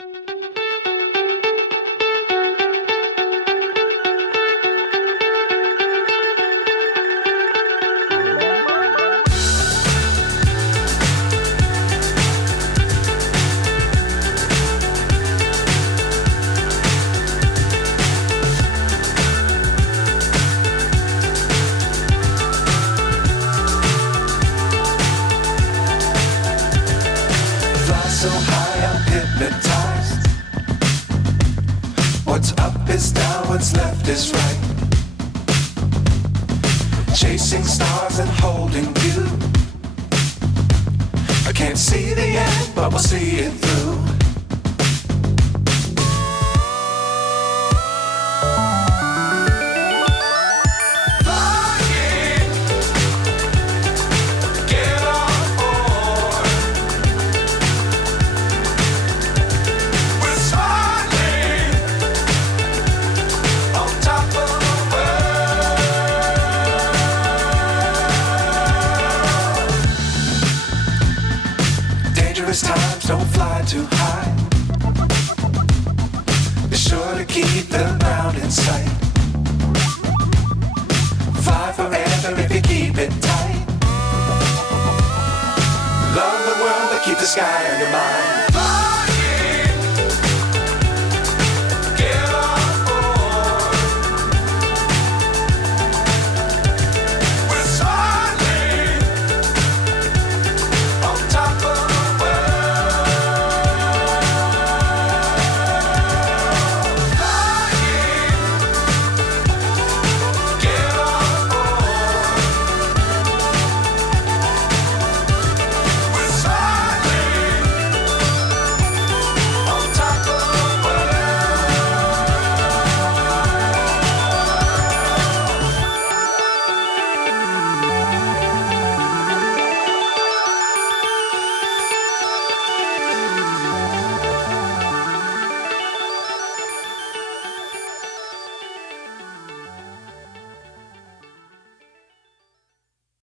So high I'm hypnotized. What's up is down, what's left is right. Chasing stars and holding you. I can't see the end, but we'll see it through. Times don't fly too high. Be sure to keep the ground in sight. Fly forever if you keep it tight. Love the world but keep the sky on your mind.